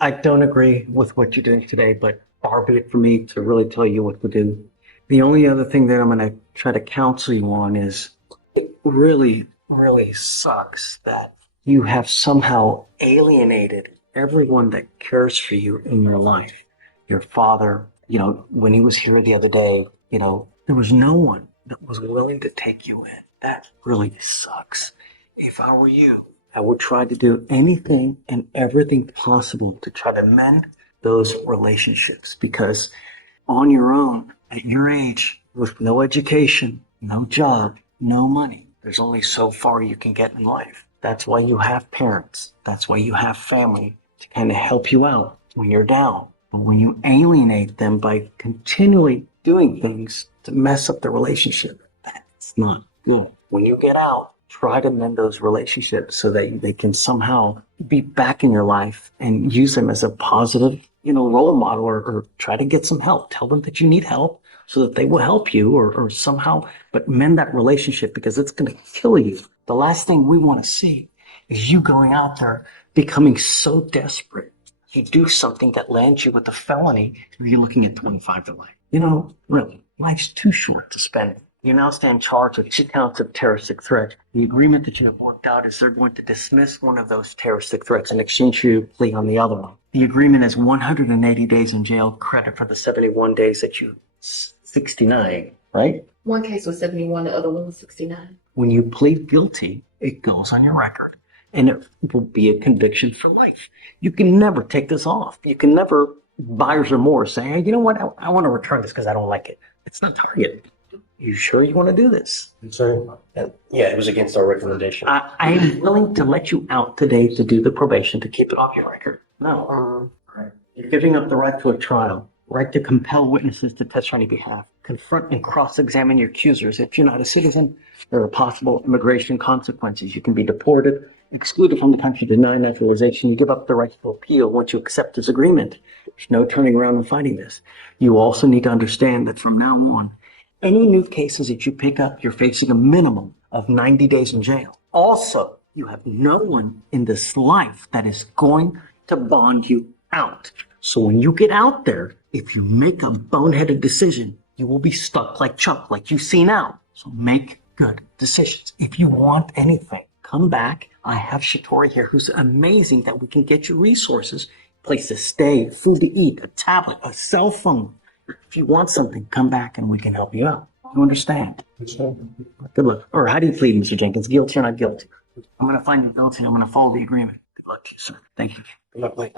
I don't agree with what you're doing today, but far be it for me to really tell you what to do. The only other thing that I'm going to try to counsel you on is it really, really sucks that you have somehow alienated everyone that cares for you in your life. Your father, when he was here the other day, there was no one that was willing to take you in. That really sucks. If I were you, I would try to do anything and everything possible to try to mend those relationships, because on your own, at your age, with no education, no job, no money, there's only so far you can get in life. That's why you have parents. That's why you have family to kind of help you out when you're down. But when you alienate them by continually doing things to mess up the relationship, that's not good. When you get out, try to mend those relationships so that they can somehow be back in your life and use them as a positive, role model, or try to get some help. Tell them that you need help so that they will help you or somehow, but mend that relationship, because it's going to kill you. The last thing we want to see is you going out there becoming so desperate. You do something that lands you with a felony, you're looking at 25 to life. Really, life's too short to spend. You now stand charged with 2 counts of terroristic threat. The agreement that you have worked out is they're going to dismiss one of those terroristic threats and exchange your plea on the other one. The agreement is 180 days in jail, credit for the 71 days that 69, right? One case was 71, the other one was 69. When you plead guilty, it goes on your record, and it will be a conviction for life. You can never take this off. You can never buyer's remorse, saying, hey, you know what, I want to return this because I don't like it. It's not Target. You sure you want to do this? So, yeah, it was against our recommendation. I am willing to let you out today to do the probation to keep it off your record. No. You're giving up the right to a trial, right to compel witnesses to testify on your behalf, confront and cross-examine your accusers. If you're not a citizen, there are possible immigration consequences. You can be deported, excluded from the country, denied naturalization. You give up the right to appeal once you accept this agreement. There's no turning around and fighting this. You also need to understand that from now on, any new cases that you pick up, you're facing a minimum of 90 days in jail. Also, you have no one in this life that is going to bond you out. So when you get out there, if you make a boneheaded decision, you will be stuck like Chuck, like you see now. So make good decisions. If you want anything, come back. I have Shatori here, who's amazing that we can get you resources, place to stay, food to eat, a tablet, a cell phone. If you want something, come back and we can help you out. You understand? Good luck. Or how do you plead, Mr. Jenkins? Guilty or not guilty? I'm going to find you guilty and I'm going to follow the agreement. Good luck to you, sir. Thank you. Good luck, Blake.